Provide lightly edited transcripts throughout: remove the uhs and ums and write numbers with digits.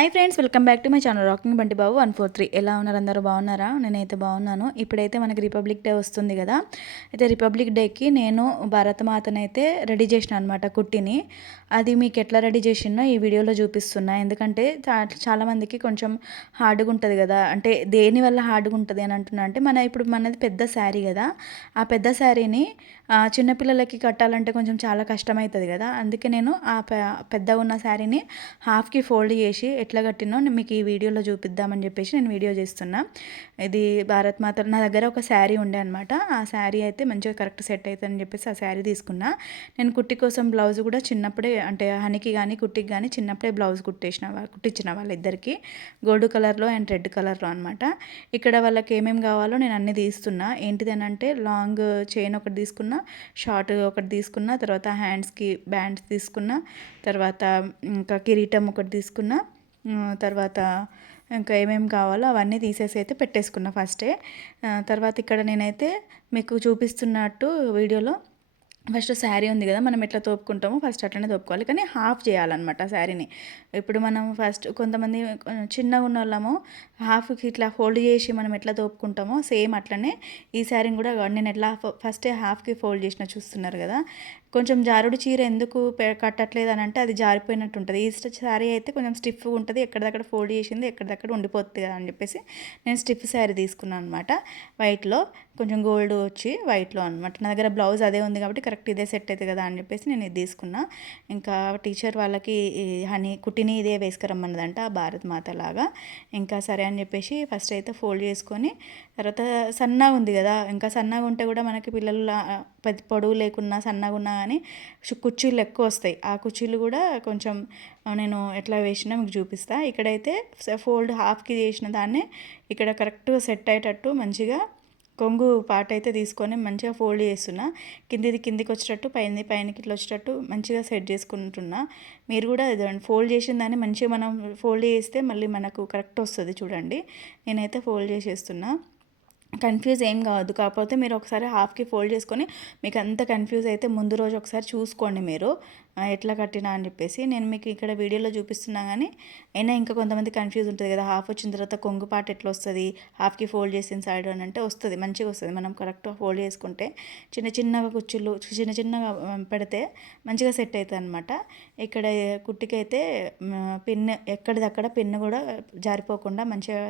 Hi friends, welcome back to my channel rocking Bunty Babu 143. ఎలా ఉన్నారు? అందరూ బాగున్నారా? నేనైతే బాగున్నాను. ఇప్పుడైతే మనకి రిపబ్లిక్ డే వస్తుంది కదా. అయితే రిపబ్లిక్ డేకి నేను భారతమాతనైతే రెడీ చేసిన అనమాట కుట్టిని. అది మీకు ఎట్లా రెడీ చేసినో ఈ వీడియోలో చూపిస్తున్నా. ఎందుకంటే చాలామందికి కొంచెం హార్డ్గా ఉంటుంది కదా. అంటే దేనివల్ల హార్డ్గా ఉంటుంది అని అంటున్నా అంటే ఇప్పుడు మనది పెద్ద శారీ కదా. ఆ పెద్ద శారీని చిన్నపిల్లలకి కట్టాలంటే కొంచెం చాలా కష్టమవుతుంది కదా. అందుకే నేను పెద్దగా ఉన్న శారీని హాఫ్కి ఫోల్డ్ చేసి ఎట్లా కట్టినో మీకు ఈ వీడియోలో చూపిద్దామని చెప్పేసి నేను వీడియో చేస్తున్నా. ఇది భారత్ మాత నా దగ్గర ఒక శారీ ఉండే అనమాట. ఆ శారీ అయితే మంచిగా కరెక్ట్ సెట్ అవుతుందని చెప్పేసి ఆ శారీ తీసుకున్నా. నేను కుట్టి కోసం బ్లౌజ్ కూడా చిన్నప్పుడే, అంటే హనికి కానీ కుట్టికి కానీ చిన్నప్పుడే బ్లౌజ్ కుట్టించిన వాళ్ళిద్దరికి గోల్డ్ కలర్లో అండ్ రెడ్ కలర్లో అనమాట. ఇక్కడ వాళ్ళకి ఏమేమి కావాలో నేను అన్నీ తీస్తున్నా. ఏంటిది అని అంటే లాంగ్ చైన్ ఒకటి తీసుకున్నా, షార్ట్ ఒకటి తీసుకున్నా, తర్వాత హ్యాండ్స్కి బ్యాండ్స్ తీసుకున్నా, తర్వాత ఇంకా కిరీటం ఒకటి తీసుకున్నా, తర్వాత ఇంకా ఏమేమి కావాలో అవన్నీ తీసేసి అయితే పెట్టేసుకున్నా ఫస్టే. తర్వాత ఇక్కడ నేనైతే మీకు చూపిస్తున్నట్టు వీడియోలో ఫస్ట్ శారీ ఉంది కదా, మనం ఎట్లా తోపుకుంటామో ఫస్ట్ అట్లనే తోపుకోవాలి, కానీ హాఫ్ చేయాలన్నమాట శారీని. ఇప్పుడు మనం ఫస్ట్ కొంతమంది చిన్నగా ఉన్న వాళ్ళము హాఫ్కి ఇట్లా ఫోల్డ్ చేసి మనం ఎట్లా తోపుకుంటామో సేమ్ అట్లనే ఈ శారీని కూడా నేను ఎట్లా ఫస్టే హాఫ్కి ఫోల్డ్ చేసిన చూస్తున్నారు కదా. కొంచెం జారుడు చీర ఎందుకు కట్టట్లేదు అని అంటే అది జారిపోయినట్టు ఉంటుంది. ఈ శారీ అయితే కొంచెం స్టిఫ్గా ఉంటుంది, ఎక్కడిదక్కడ ఫోల్డ్ చేసింది ఎక్కడిదక్కడ ఉండిపోతుంది కదా అని చెప్పేసి నేను స్టిఫ్ శారీ తీసుకున్నాను అనమాట. వైట్లో కొంచెం గోల్డ్ వచ్చి వైట్లో అనమాట. నా దగ్గర బ్లౌజ్ అదే ఉంది కాబట్టి కరెక్ట్ ఇదే సెట్ అవుతుంది కదా అని చెప్పేసి నేను ఇది తీసుకున్నా. ఇంకా టీచర్ వాళ్ళకి కుట్టిని ఇదే వేసుకురమ్మన్నదంట భారత్ మాత లాగా. ఇంకా సరే అని చెప్పేసి ఫస్ట్ అయితే ఫోల్డ్ చేసుకొని, తర్వాత సన్నగా ఉంది కదా, ఇంకా సన్నగా ఉంటే కూడా మనకి పిల్లలు పెద్ద పొడవు లేకున్నా సన్నగా ఉన్నా కానీ కుర్చీలు ఎక్కువ వస్తాయి. ఆ కుర్చీలు కూడా కొంచెం నేను ఎట్లా వేసినా మీకు చూపిస్తా. ఇక్కడైతే ఫోల్డ్ హాఫ్కి చేసిన దాన్ని ఇక్కడ కరెక్ట్గా సెట్ అయ్యేటట్టు మంచిగా కొంగు పాట అయితే తీసుకొని మంచిగా ఫోల్డ్ చేస్తున్నా. కిందికి వచ్చేటట్టు, పైనకి ఇట్లా వచ్చేటట్టు మంచిగా సెట్ చేసుకుంటున్నా. మీరు కూడా ఫోల్డ్ చేసిన దాన్ని మంచిగా మనం ఫోల్డ్ చేస్తే మళ్ళీ మనకు కరెక్ట్ వస్తుంది. చూడండి, నేనైతే ఫోల్డ్ చేసేస్తున్నా. కన్ఫ్యూజ్ ఏం కావద్దు. కాకపోతే మీరు ఒకసారి హాఫ్కి ఫోల్డ్ చేసుకొని మీకు అంత కన్ఫ్యూజ్ అయితే ముందు రోజు ఒకసారి చూసుకోండి మీరు ఎట్లా కట్టినా అని చెప్పేసి. నేను మీకు ఇక్కడ వీడియోలో చూపిస్తున్నా కానీ అయినా ఇంకా కొంతమంది కన్ఫ్యూజ్ ఉంటుంది కదా, హాఫ్ వచ్చిన తర్వాత కొంగుపాటు ఎట్లా వస్తుంది, హాఫ్కి ఫోల్డ్ చేసిన సైడ్ అని అంటే వస్తుంది, మంచిగా వస్తుంది. మనం కరెక్ట్గా ఫోల్డ్ చేసుకుంటే చిన్నగా కుచ్చులు చిన్నగా పెడితే మంచిగా సెట్ అవుతుంది అనమాట. ఇక్కడ కుట్టికైతే పిన్ ఎక్కడిదక్కడ పిన్ కూడా జారిపోకుండా మంచిగా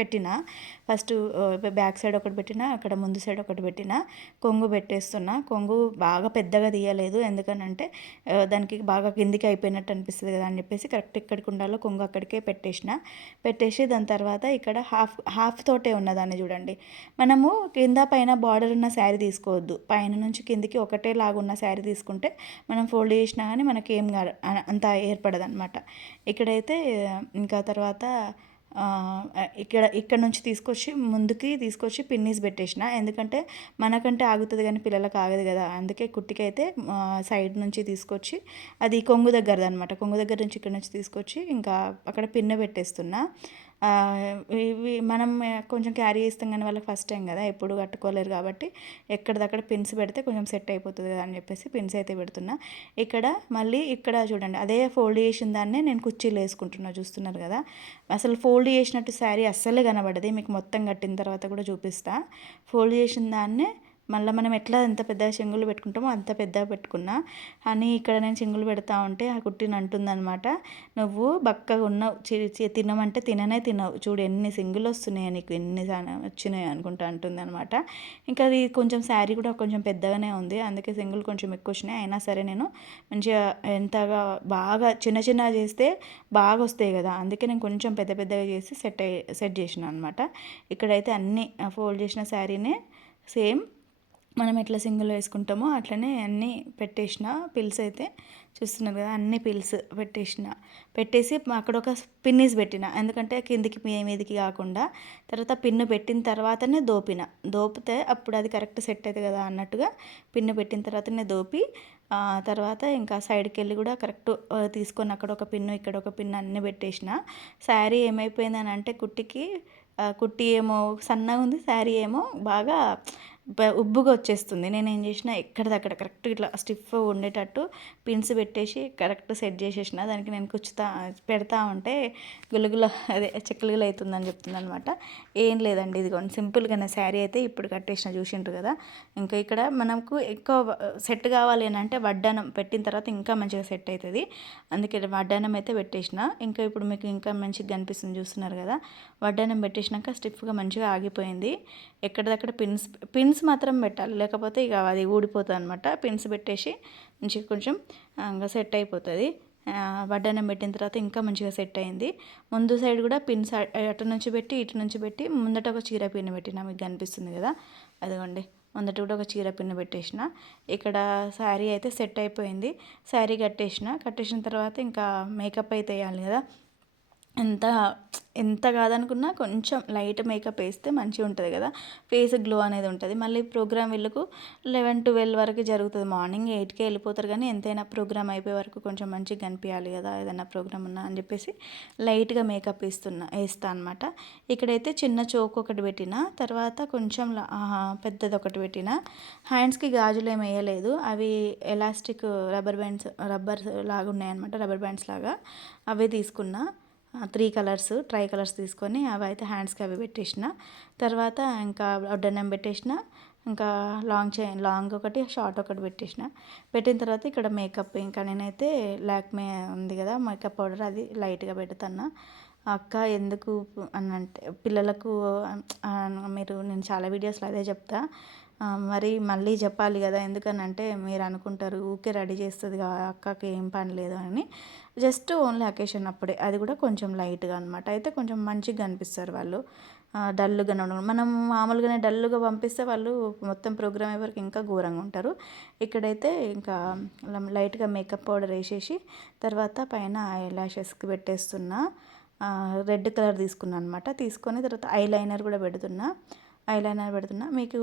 పెట్టిన. ఫస్ట్ బ్యాక్ సైడ్ ఒకటి పెట్టిన, అక్కడ ముందు సైడ్ ఒకటి పెట్టిన, కొంగు పెట్టేస్తున్నా. కొంగు బాగా పెద్దగా తీయలేదు, ఎందుకనంటే దానికి బాగా కిందికి అయిపోయినట్టు అనిపిస్తుంది కదా అని చెప్పేసి కరెక్ట్ ఎక్కడికి ఉండాలో కొంగు అక్కడికే పెట్టేసి దాని తర్వాత ఇక్కడ హాఫ్ తోటే ఉన్నదాన్ని చూడండి. మనము కింద పైన బార్డర్ ఉన్న శారీ తీసుకోవద్దు, పైన నుంచి కిందికి ఒకటే లాగున్న శారీ తీసుకుంటే మనం ఫోల్డ్ చేసినా కానీ మనకి ఏం అంత ఏర్పడదు అనమాట. ఇక్కడైతే ఇంకా తర్వాత ఇక్కడ నుంచి ముందుకి తీసుకొచ్చి పిన్నీస్ పెట్టేసిన. ఎందుకంటే మనకంటే ఆగుతుంది కానీ పిల్లలకు ఆగదు కదా, అందుకే కుట్టికైతే సైడ్ నుంచి తీసుకొచ్చి అది కొంగు దగ్గరది అనమాట. కొంగు దగ్గర నుంచి ఇక్కడ నుంచి తీసుకొచ్చి ఇంకా అక్కడ పిన్న పెట్టేస్తున్నా. ఇవి మనం కొంచెం క్యారీ చేస్తాం కానీ వాళ్ళకి ఫస్ట్ టైం కదా, ఎప్పుడు కట్టుకోలేరు కాబట్టి ఎక్కడిదక్కడ పిన్స్ పెడితే కొంచెం సెట్ అయిపోతుంది కదా అని చెప్పేసి పిన్స్ అయితే పెడుతున్నా. మళ్ళీ ఇక్కడ చూడండి, అదే ఫోల్డ్ చేసిన దాన్నే నేను కుర్చీలు వేసుకుంటున్నా, చూస్తున్నారు కదా. అసలు ఫోల్డ్ చేసినట్టు శారీ అస్సలే కనబడదు, మీకు మొత్తం కట్టిన తర్వాత కూడా చూపిస్తా. ఫోల్డ్ చేసిన దాన్నే మళ్ళీ మనం ఎట్లా ఎంత పెద్దగా చెంగులు పెట్టుకుంటామో అంత పెద్దగా పెట్టుకున్నా. అని ఇక్కడ నేను చెంగులు పెడతా ఉంటే ఆ కుట్టిని అంటుందన్నమాట, నువ్వు బక్కగా ఉన్నావు, తినమంటే తినవు, చూడు ఎన్ని సింగులు వస్తున్నాయో నీకు, ఎన్ని వచ్చినాయో అనుకుంటా అంటుందన్నమాట. ఇంకా అది కొంచెం శారీ కూడా కొంచెం పెద్దగానే ఉంది, అందుకే సింగులు కొంచెం ఎక్కువ వచ్చినాయి. అయినా సరే నేను మంచిగా ఎంతగా బాగా చిన్నగా చేస్తే బాగా వస్తాయి కదా, అందుకే నేను కొంచెం పెద్దగా చేసి సెట్ చేసిన అనమాట. ఇక్కడైతే అన్నీ ఫోల్డ్ చేసిన శారీనే సేమ్ మనం ఎట్లా సింగిల్ వేసుకుంటామో అట్లనే అన్నీ పెట్టేసిన. పిల్స్ అయితే చూస్తున్నారు కదా, అన్ని పిల్స్ పెట్టేసి అక్కడ ఒక పిన్నీస్ పెట్టిన, ఎందుకంటే కిందికి మీదికి కాకుండా. తర్వాత పిన్ను పెట్టిన తర్వాతనే దోపితే అప్పుడు అది కరెక్ట్ సెట్ అవుతుంది కదా అన్నట్టుగా పిన్ను పెట్టిన తర్వాతనే దోపి తర్వాత ఇంకా సైడ్కి వెళ్ళి కూడా కరెక్ట్ తీసుకొని అక్కడ ఒక పిన్ను ఇక్కడ ఒక పిన్ను అన్నీ పెట్టేసిన. శారీ ఏమైపోయిందని అంటే కుట్టి ఏమో సన్నగా ఉంది, శారీ ఏమో బాగా ఉబ్బుగా వచ్చేస్తుంది. నేనేం చేసిన ఎక్కడిదక్కడ కరెక్ట్ ఇట్లా స్టిఫ్‌గా ఉండేటట్టు పిన్స్ పెట్టేసి కరెక్ట్ సెట్ చేసేసిన. దానికి నేను పెడతా ఉంటే గులగుల అదే చెక్కలుగులు అవుతుందని చెప్తుందనమాట. ఏం లేదండి, ఇదిగోండి సింపుల్‌గానే శారీ అయితే ఇప్పుడు కట్టేసిన చూసిండ్రు కదా. ఇంకా ఇక్కడ మనకు ఎక్కువ సెట్ కావాలి అని అంటే వడ్డానం పెట్టిన తర్వాత ఇంకా మంచిగా సెట్ అవుతుంది. అందుకే వడ్డానం అయితే పెట్టేసిన. ఇంకా ఇప్పుడు మీకు ఇంకా మంచిగా కనిపిస్తుంది చూస్తున్నారు కదా. వడ్డానం పెట్టేసినాక స్టిఫ్గా మంచిగా ఆగిపోయింది. ఎక్కడిదక్కడ పిన్స్ మాత్రం పెట్టాలి, లేకపోతే ఇక అది ఊడిపోతుంది అనమాట. పిన్స్ పెట్టేసి మంచిగా కొంచెం ఇంకా సెట్ అయిపోతుంది. వడ్డానం పెట్టిన తర్వాత ఇంకా మంచిగా సెట్ అయింది. ముందు సైడ్ కూడా పిన్స్ అటు నుంచి పెట్టి ఇటు నుంచి పెట్టి ముందట ఒక చీర పిన్ పెట్టిన, మీకు కనిపిస్తుంది కదా అదిగోండి. ముందట కూడా ఒక చీర పిన్ పెట్టేసిన. ఇక్కడ శారీ అయితే సెట్ అయిపోయింది. శారీ కట్టేసిన తర్వాత ఇంకా మేకప్ అయితే వేయాలి కదా. ఎంత కాదనుకున్నా కొంచెం లైట్ మేకప్ వేస్తే మంచిగా ఉంటుంది కదా, ఫేస్ గ్లో అనేది ఉంటుంది. మళ్ళీ ప్రోగ్రామ్ వీళ్ళకు 11-12 వరకు జరుగుతుంది. మార్నింగ్ 8కే వెళ్ళిపోతారు, కానీ ఎంతైనా ప్రోగ్రామ్ అయిపోయే వరకు కొంచెం మంచిగా కనిపించాలి కదా, ఏదైనా ప్రోగ్రామ్ ఉన్నా అని చెప్పేసి లైట్గా మేకప్ వేస్తా అనమాట. ఇక్కడైతే చిన్న చోక్ ఒకటి పెట్టిన, తర్వాత కొంచెం పెద్దది ఒకటి పెట్టిన. హ్యాండ్స్కి గాజులు ఏమి వేయలేదు, అవి ఎలాస్టిక్ రబ్బర్ లాగా ఉన్నాయన్నమాట, రబ్బర్ బ్యాండ్స్ లాగా అవే తీసుకున్నా. 3 కలర్స్ ట్రై కలర్స్ తీసుకొని అవి అయితే హ్యాండ్స్కి అవి పెట్టేసిన. తర్వాత ఇంకా వడ్డానం పెట్టేసిన. ఇంకా లాంగ్ ఒకటి షార్ట్ ఒకటి పెట్టిన తర్వాత ఇక్కడ మేకప్, ఇంకా నేనైతే లాక్మే ఉంది కదా మేకప్ పౌడర్, అది లైట్గా పెడుతున్నా. అక్క ఎందుకు అని అంటే పిల్లలకు నేను చాలా వీడియోస్లో అదే చెప్తా, మరి మళ్ళీ చెప్పాలి కదా, ఎందుకనంటే మీరు అనుకుంటారు ఊకే రెడీ చేస్తుంది అక్కకి ఏం పని లేదు అని. జస్ట్ ఓన్లీ అకేషన్ అప్పుడే, అది కూడా కొంచెం లైట్గా అనమాట. అయితే కొంచెం మంచిగా కనిపిస్తారు వాళ్ళు. డల్గా మనం మామూలుగానే డల్గా పంపిస్తే వాళ్ళు మొత్తం ప్రోగ్రామ్ అయ్యే వరకు ఇంకా ఘోరంగా ఉంటారు. ఇక్కడైతే ఇంకా లైట్గా మేకప్ పౌడర్ వేసేసి తర్వాత పైన ఐ లాషెస్కి పెట్టేస్తున్నా. రెడ్ కలర్ తీసుకున్నాను అనమాట. తీసుకొని తర్వాత ఐలైనర్ కూడా పెడుతున్నా. మీకు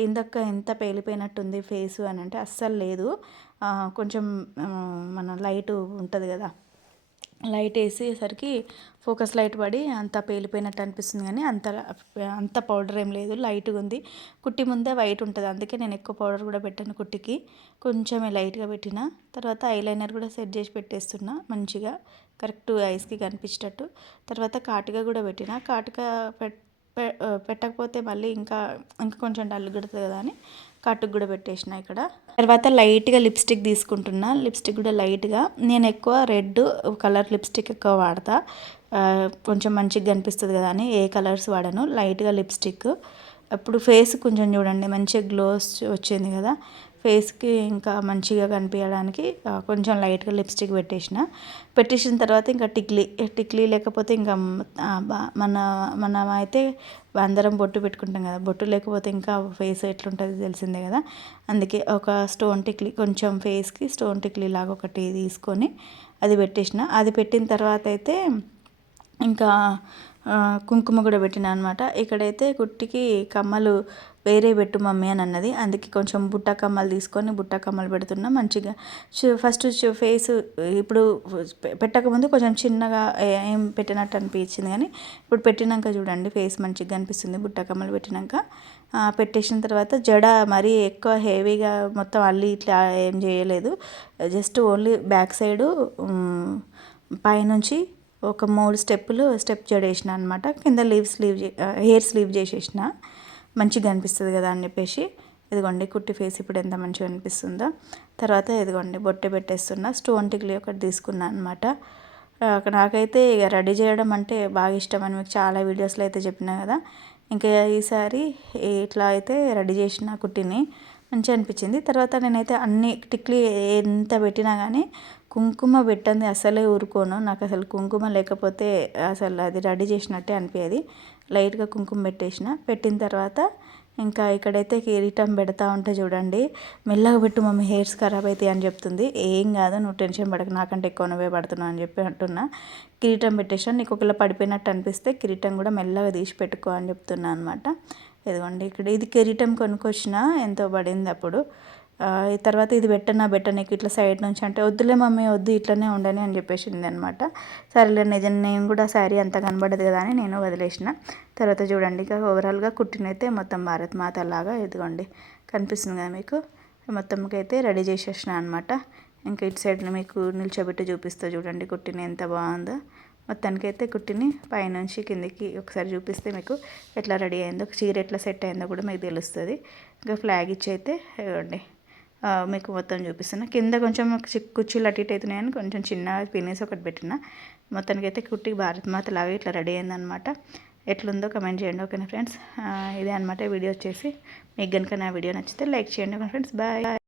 ఏందక్క ఎంత పేలిపోయినట్టుంది ఫేసు అని అంటే అస్సలు లేదు. కొంచెం మన లైట్ ఉంటుంది కదా, లైట్ వేసేసరికి ఫోకస్ లైట్ పడి అంత పేలిపోయినట్టు అనిపిస్తుంది, కానీ అంత పౌడర్ ఏం లేదు, లైట్గా ఉంది. కుట్టి ముందే వైట్ ఉంటుంది, అందుకే నేను ఎక్కువ పౌడర్ కూడా పెట్టాను కుట్టికి, కొంచెమే లైట్గా పెట్టిన. తర్వాత ఐలైనర్ కూడా సెట్ చేసి పెట్టేస్తున్నా మంచిగా కరెక్ట్ ఐస్కి కనిపించేటట్టు. తర్వాత కాటుక కూడా పెట్టిన. కాటుక పెట్టకపోతే మళ్ళీ ఇంకా కొంచెం డల్ కొడుతుంది కదా అని కాటుకు కూడా పెట్టేసిన ఇక్కడ. తర్వాత లైట్గా లిప్స్టిక్ తీసుకుంటున్నా. లిప్స్టిక్ కూడా లైట్గా, నేను ఎక్కువ రెడ్ కలర్ లిప్స్టిక్ ఎక్కువ వాడతా, కొంచెం మంచిగా కనిపిస్తుంది కదా అని ఏ కలర్స్ వాడను. లైట్గా లిప్స్టిక్ అప్పుడు ఫేస్ కొంచెం చూడండి మంచిగా గ్లో వచ్చింది కదా ఫేస్కి, ఇంకా మంచిగా కనిపించడానికి కొంచెం లైట్గా లిప్స్టిక్ పెట్టేసిన తర్వాత ఇంకా టిక్లీ లేకపోతే ఇంకా మనం అయితే అందరం బొట్టు పెట్టుకుంటాం కదా, బొట్టు లేకపోతే ఇంకా ఫేస్ ఎట్లుంటుంది తెలిసిందే కదా. అందుకే ఒక స్టోన్ టిక్లీ, కొంచెం ఫేస్కి స్టోన్ టిక్లీ లాగా ఒకటి తీసుకొని అది పెట్టిన తర్వాత అయితే ఇంకా కుంకుమ కూడా పెట్టిన అనమాట. ఇక్కడైతే కుట్టికి కమ్మలు వేరే పెట్టు మమ్మీ అని అన్నది, అందుకే కొంచెం బుట్ట కమ్మలు తీసుకొని బుట్ట కమ్మలు పెడుతున్నా. మంచిగా ఫస్ట్ ఫేస్ ఇప్పుడు పెట్టకముందు కొంచెం చిన్నగా ఏం పెట్టినట్టు అనిపించింది, కానీ ఇప్పుడు పెట్టినాక చూడండి ఫేస్ మంచిగా కనిపిస్తుంది. బుట్ట కమ్మలు పెట్టేసిన తర్వాత జడ మరీ ఎక్కువ హెవీగా మొత్తం అల్లి ఇట్లా ఏం చేయలేదు, జస్ట్ ఓన్లీ బ్యాక్ సైడు పైనుంచి ఒక 3 స్టెప్ జడేసిన అనమాట. కింద హెయిర్ స్లీవ్ చేసేసిన, మంచిగా కనిపిస్తుంది కదా అని చెప్పేసి. ఇదిగోండి కుట్టి ఫేస్ ఇప్పుడు ఎంత మంచిగా అనిపిస్తుందో. తర్వాత ఇదిగోండి బొట్టే పెట్టేస్తున్నా. స్టోన్ టిక్లీ ఒకటి తీసుకున్నాను అనమాట. నాకైతే ఇక రెడీ చేయడం అంటే బాగా ఇష్టం అని మీకు చాలా వీడియోస్లో అయితే చెప్పినా కదా. ఇంకా ఈసారి ఇట్లా అయితే రెడీ చేసిన కుట్టిని, మంచిగా అనిపించింది. తర్వాత నేనైతే అన్ని టిక్లీ ఎంత పెట్టినా కానీ కుంకుమ పెట్టంది అసలే ఊరుకోను. నాకు అసలు కుంకుమ లేకపోతే అసలు అది రెడీ చేసినట్టే అనిపించేది. లైట్గా కుంకుమ పెట్టిన తర్వాత ఇంకా ఇక్కడైతే కిరీటం పెడతా ఉంటే చూడండి, మెల్లగా పెట్టు మమ్మీ హెయిర్స్ ఖరాబ్ అవుతాయి అని చెప్తుంది. ఏం కాదు నువ్వు టెన్షన్ పడక, నాకంటే ఎక్కువ నువ్వే పడుతున్నావు అని చెప్పి అంటున్నా. కిరీటం పెట్టేసాను. నీకు ఒకవేళ పడిపోయినట్టు అనిపిస్తే కిరీటం కూడా మెల్లగా తీసి పెట్టుకో అని చెప్తున్నా అనమాట. ఇదిగోండి ఇక్కడ ఇది కిరీటం కొనుక్కొచ్చిన, ఎంతో పడింది అప్పుడు. ఈ తర్వాత ఇది పెట్టనీకి ఇట్లా సైడ్ నుంచి అంటే వద్దులే మమ్మీ వద్దు ఇట్లనే ఉండని అని చెప్పేసింది అనమాట. సరేలే నేను కూడా శారీ అంత కనబడదు కదా అని నేను వదిలేసిన. తర్వాత చూడండి ఇక ఓవరాల్గా కుట్టినైతే మొత్తం భారత్ మాత లాగా ఇదిగోండి కనిపిస్తుంది కదా మీకు, మొత్తంకి అయితే రెడీ చేసేసిన అనమాట. ఇంకా ఇటు సైడ్ మీకు నిల్చోబెట్టి చూపిస్తా చూడండి కుట్టిన ఎంత బాగుందో. మొత్తానికైతే కుట్టిని పైనుంచి కిందికి ఒకసారి చూపిస్తే మీకు ఎట్లా రెడీ అయిందో, చీర ఎట్లా సెట్ అయిందో కూడా మీకు తెలుస్తుంది. ఇంకా ఫ్లాగ్ ఇచ్చి అయితే ఇవ్వండి మీకు మొత్తం చూపిస్తున్నా. కింద కొంచెం కుర్చీలు అటు ఇటు అవుతున్నాయని కొంచెం చిన్న పిన్నీస్ ఒకటి పెట్టిన. మొత్తానికైతే కుట్టి భారత్ మాత లాగా ఇట్లా రెడీ అయిందనమాట. ఎట్లుందో కమెంట్ చేయండి ఓకేనా ఫ్రెండ్స్. ఇదే అనమాట వీడియో వచ్చేసి. మీకు కనుక నా వీడియో నచ్చితే లైక్ చేయండి ఓకే ఫ్రెండ్స్. బాయ్.